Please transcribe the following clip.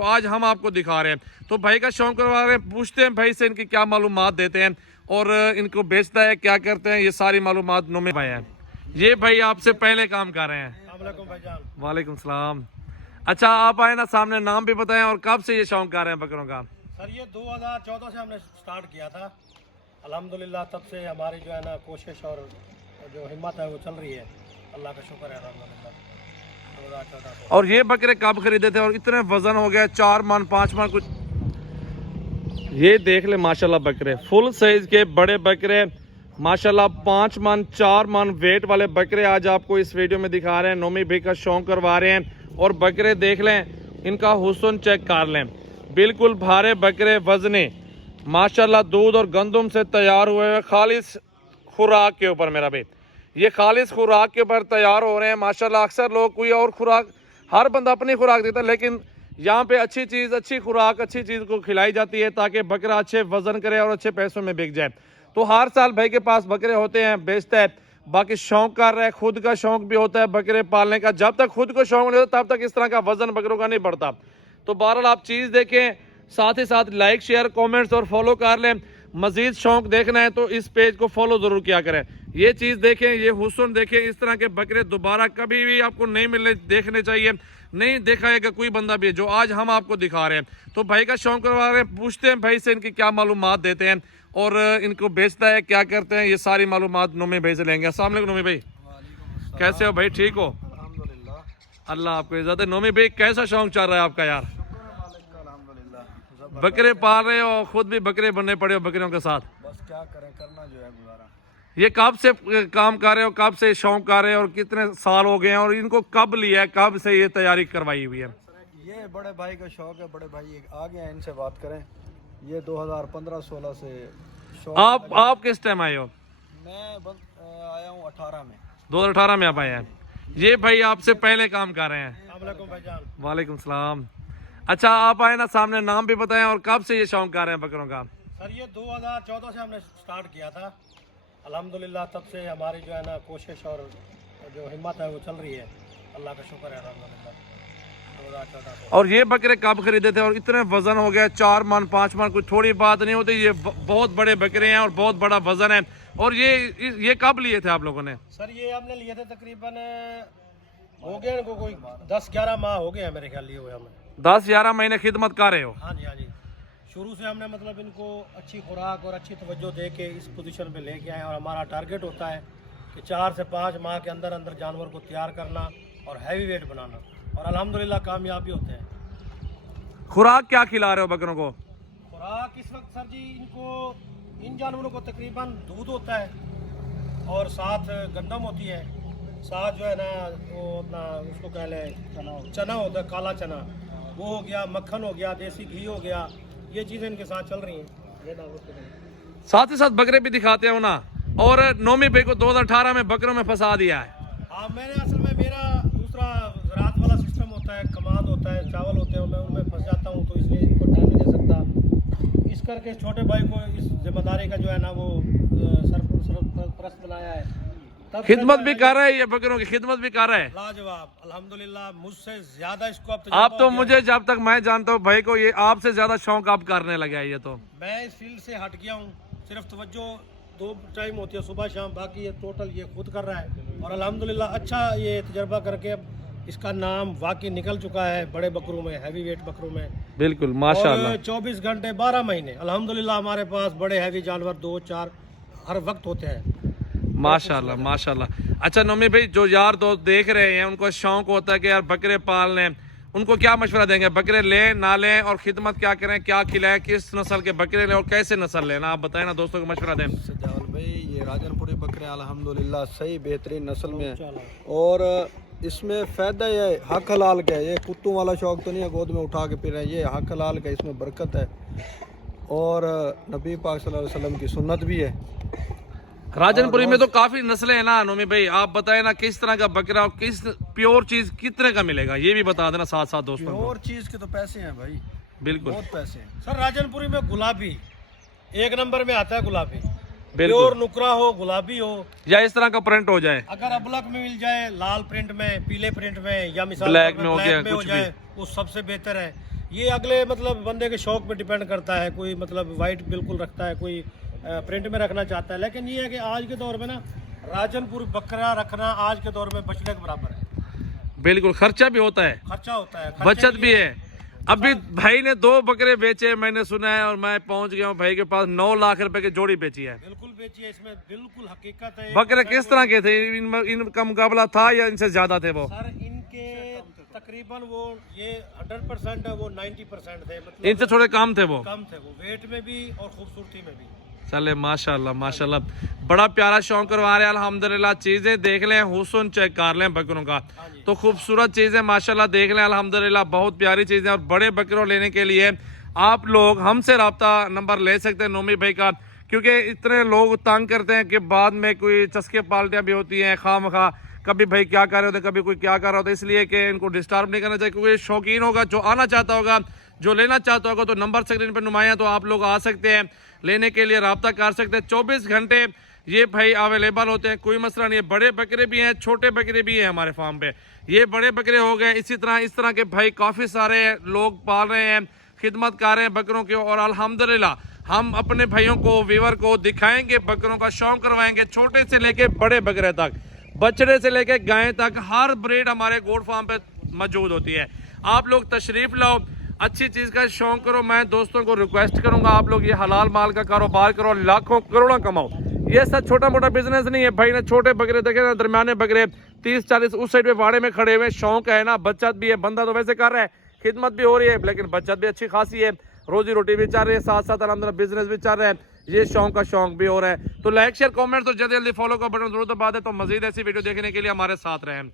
तो आज हम आपको दिखा रहे हैं, तो भाई का शौक करवा रहे हैं, पूछते हैं भाई से इनकी क्या मालूमात देते हैं और इनको बेचता है क्या करते हैं, ये सारी मालूमात नोमी भाई हैं। ये भाई आपसे पहले काम कर रहे हैं। वालेकुम सलाम। अच्छा आप आए ना, सामने नाम भी बताएं और कब से ये शौक कर रहे हैं बकरों का? सर ये 2014 से हमने स्टार्ट किया था। अल्हम्दुलिल्लाह तब से हमारी जो है ना कोशिश और जो हिम्मत है वो चल रही है। अल्लाह का शुक्र है अल्हम्दुलिल्लाह। 2014 से। और ये बकरे कब खरीदे थे और इतने वजन हो गया 4 मन 5 मन कुछ? ये देख ले माशाल्लाह, बकरे फुल साइज के बड़े बकरे माशाल्लाह, 5 मन 4 मन वेट वाले बकरे आज आपको इस वीडियो में दिखा रहे हैं। नोमी भाई का शौक करवा रहे हैं और बकरे देख लें, इनका हुस्न चेक कर लें, बिल्कुल भारे बकरे वजने माशाल्लाह, दूध और गंदम से तैयार हुए हुए खालिस खुराक के ऊपर। मेरा भाई ये खालिस खुराक के ऊपर तैयार हो रहे हैं माशाल्लाह। अक्सर लोग कोई और खुराक, हर बंदा अपनी खुराक देता है, लेकिन यहाँ पे अच्छी चीज़, अच्छी खुराक, अच्छी चीज़ को खिलाई जाती है ताकि बकरा अच्छे वजन करे और अच्छे पैसों में बिक जाए। तो हर साल भाई के पास बकरे होते हैं, बेचता है, बाकी शौक कर रहा है, खुद का शौक भी होता है बकरे पालने का। जब तक खुद को शौक नहीं होता तब तक इस तरह का वजन बकरों का नहीं बढ़ता। तो बहरहाल आप चीज़ देखें, साथ ही साथ लाइक शेयर कमेंट्स और फॉलो कर लें। मजीद शौक देखना है तो इस पेज को फॉलो जरूर किया करें। ये चीज़ देखें, ये हुस्न देखें, इस तरह के बकरे दोबारा कभी भी आपको नहीं मिलने देखने चाहिए। नहीं दिखाएगा कोई बंदा भी, जो आज हम आपको दिखा रहे हैं। तो भाई का शौक करवा रहे हैं, पूछते हैं भाई से इनकी क्या मालूमात देते हैं और इनको बेचता है क्या करते हैं, ये सारी मालूमात नोमी भाई से लेंगे। अस्सलाम वालेकुम नोमी भाई, कैसे हो भाई? ठीक हो? अल्हम्दुलिल्लाह। अल्लाह आपको इज्जत है। नोमी भाई कैसा शौक चल रहा है आपका यार? बकरे पाल रहे हो, खुद भी बकरे बनने पड़े हो बकरियों के साथ? बस क्या करें, करना जो है गुजारा। ये कब से काम कर रहे हो, कब से शौक कर रहे हो और कितने साल हो गए हैं और इनको कब लिया है, कब से ये तैयारी करवाई हुई है? ये बड़े भाई का शौक है, बड़े भाई आ गए हैं, इनसे बात करें। ये 2015-16 से शौक। आप किस टाइम आए हो? मैं आया हूँ 18 में। 2018 में आप आए हैं। ये भाई आपसे पहले काम कर रहे हैं। भाईजान। वालेकुम सलाम। अच्छा आप आए ना, सामने नाम भी बताएं और कब से ये शौक कर रहे हैं बकरों का? सर ये 2014 से हमने स्टार्ट किया था। अल्हम्दुलिल्लाह तब से हमारी जो है ना कोशिश और जो हिम्मत है वो चल रही है। अल्लाह का शुक्र है अल्हम्दुलिल्लाह। 2014 से। और ये बकरे कब खरीदे थे और इतने वजन हो गया 4 मन 5 मन कुछ थोड़ी बात नहीं होती। ये बहुत बड़े बकरे हैं और बहुत बड़ा वजन है। और ये कब लिए थे आप लोगों ने? सर ये हमने लिए थे तकरीबन हो गए इनको कोई 10-11 माह हो गए हैं मेरे ख्याल लिए हुए हमें। 10-11 महीने खिदमत कर रहे हो? हाँ जी, हाँ जी। शुरू से हमने मतलब इनको अच्छी खुराक और अच्छी तवज्जो दे के इस पोजीशन पे लेके आए और हमारा टारगेट होता है कि 4 से 5 माह के अंदर अंदर जानवर को तैयार करना और हैवी वेट बनाना, और अल्हम्दुलिल्लाह कामयाब भी होते हैं। खुराक क्या खिला रहे हो बकरों को? खुराक इस वक्त सर जी इनको, इन जानवरों को तकरीबन दूध होता है और साथ गंदम होती है, साथ जो है ना वो अपना उसको कह लें चना होता है, काला चना वो हो गया, मक्खन हो गया, देसी घी हो गया, ये चीज़ें इनके साथ चल रही हैं। साथ ही साथ बकरे भी दिखाते हो ना। और नोमी भाई को 2018 में बकरों में फंसा दिया है। हाँ, मैंने असल में मेरा दूसरा रात वाला सिस्टम होता है, कमाद होता है, चावल होते हैं, मैं उनमें फंस जाता हूँ, तो इसलिए इनको टाइम नहीं दे सकता। इस करके छोटे भाई को इस जिम्मेदारी का जो है ना वो सरपरस्त बनाया है। खिदमत भी कर रहा है, ये बकरों की खिदमत भी कर रहा है। लाजवाब अल्हम्दुलिल्लाह। मुझसे ज्यादा इसको आप तो मुझे, जब तक मैं जानता हूँ भाई को, ये आपसे ज्यादा शौक आप करने लगे हैं। ये तो मैं इस फील्ड से हट गया हूँ, सिर्फ तवज्जो 2 टाइम होती है, सुबह शाम, बाकी ये टोटल ये खुद कर रहा है और अल्हम्दुलिल्लाह अच्छा ये तजर्बा करके अब इसका नाम वाकई निकल चुका है बड़े बकरों में, हैवी वेट बकरों में। बिल्कुल माशाल्लाह। 24 घंटे 12 महीने अल्हम्दुलिल्लाह हमारे पास बड़े हैवी जानवर 2-4 हर वक्त होते हैं। माशाल्लाह माशाल्लाह। अच्छा नोमी भाई, जो यार दोस्त देख रहे हैं उनको शौक होता है कि यार बकरे पाल लें, उनको क्या मशवरा देंगे? बकरे लें ना लें और खिदमत क्या करें, क्या खिलाएं, किस नस्ल के बकरे लें और कैसे नस्ल लें? ना आप बताएं ना, दोस्तों को मशवरा दें। सजावल भाई, ये राजनपुरी बकरे अल्हम्दुलिल्लाह सही बेहतरीन नस्ल में है और इसमें फ़ायदा ये हक हलाल का है। ये कुत्तों वाला शौक तो नहीं है, गोद में उठा के फिर रहे हैं, ये हक हलाल का, इसमें बरकत है और नबी पाक सल्लल्लाहु अलैहि वसल्लम की सुन्नत भी है। राजनपुरी में तो काफी नस्लें हैं ना नोमी भाई, आप बताएं ना किस तरह का बकरा और किस प्योर चीज कितने का मिलेगा, ये भी बता देना साथ साथ दोस्तों को। और चीज के तो पैसे हैं भाई, बिल्कुल बहुत पैसे हैं। सर राजनपुरी में गुलाबी 1 नंबर में आता है, गुलाबी बिल्कुल। प्योर नुकरा हो, गुलाबी हो, या इस तरह का प्रिंट हो जाए, अगर अबलक में मिल जाए, लाल प्रिंट में, पीले प्रिंट में, या मिसाल ब्लैक में हो गया, हो कुछ जाए, वो सबसे बेहतर है। ये अगले मतलब बंदे के शौक पे डिपेंड करता है। कोई मतलब वाइट बिल्कुल रखता है, कोई प्रिंट में रखना चाहता है। लेकिन ये है कि आज के दौर में ना राजनपुर बकरा रखना आज के दौर में बचने के बराबर है। बिल्कुल, खर्चा भी होता है, खर्चा होता है, बचत भी है। अभी भाई ने 2 बकरे बेचे, मैंने सुना है, और मैं पहुंच गया हूँ भाई के पास। 9 लाख रुपए की जोड़ी बेची है। बिल्कुल बेची है, इसमें बिल्कुल हकीकत है। बकरे किस तरह के थे? इनका मुकाबला था या इनसे ज्यादा थे वो? सर इनके तकरीबन वो ये 100% है, वो 90% थे। मतलब इनसे थोड़े कम थे वो? कम थे वो, वेट में भी और खूबसूरती में भी। चले माशाल्लाह माशाल्लाह, बड़ा प्यारा शौक करवा रहे हैं अल्हम्दुलिल्लाह। चीजें देख लें, हुस्न चेक कर लें बकरों का, तो खूबसूरत चीजें माशाल्लाह देख लें अल्हम्दुलिल्लाह, बहुत प्यारी चीजें। और बड़े बकरों लेने के लिए आप लोग हमसे रब्ता नंबर ले सकते हैं नोमी भाई का, क्योंकि इतने लोग तंग करते हैं कि बाद में कोई चस्के पाल्टियाँ भी होती हैं खामखा, कभी भाई क्या कर रहे होते, कभी कोई क्या कर रहा होता है। इसलिए कि इनको डिस्टर्ब नहीं करना चाहिए, क्योंकि शौकीन होगा जो आना चाहता होगा, जो लेना चाहता होगा, तो नंबर स्क्रीन पर नुमाया, तो आप लोग आ सकते हैं, लेने के लिए रब्ता कर सकते हैं। 24 घंटे ये भाई अवेलेबल होते हैं, कोई मसला नहीं है। बड़े बकरे भी हैं, छोटे बकरे भी हैं हमारे फार्म पे। ये बड़े बकरे हो गए, इसी तरह इस तरह के भाई काफ़ी सारे लोग पाल रहे हैं, खिदमत कर रहे हैं बकरों की। और अल्हम्दुलिल्लाह हम अपने भाइयों को, व्यूअर को दिखाएंगे, बकरों का शौक करवाएंगे, छोटे से लेके बड़े बकरे तक, बछड़े से लेके गाय तक, हर ब्रीड हमारे गोट फार्म पे मौजूद होती है। आप लोग तशरीफ लाओ, अच्छी चीज़ का शौक करो। मैं दोस्तों को रिक्वेस्ट करूंगा, आप लोग ये हलाल माल का कारोबार करो, लाखों करोड़ों कमाओ। ये सब छोटा मोटा बिजनेस नहीं है। भाई ने छोटे बकरे देखे ना, दरमियाने बकरे 30-40 उस साइड पे वाड़े में खड़े हुए, शौक है ना, बचत भी है। बंदा तो वैसे कर रहा है, खिदमत भी हो रही है, लेकिन बचत भी अच्छी खासी है, रोजी रोटी भी चल रही है, साथ साथ अलहमदुलिल्लाह बिजनेस भी चल रहा है, ये शौक का शौक भी हो रहा है। तो लाइक शेयर कमेंट तो जल्दी जल्दी फॉलो का बटन जरूर दबा दे। तो मजीद ऐसी वीडियो देखने के लिए हमारे साथ रहें।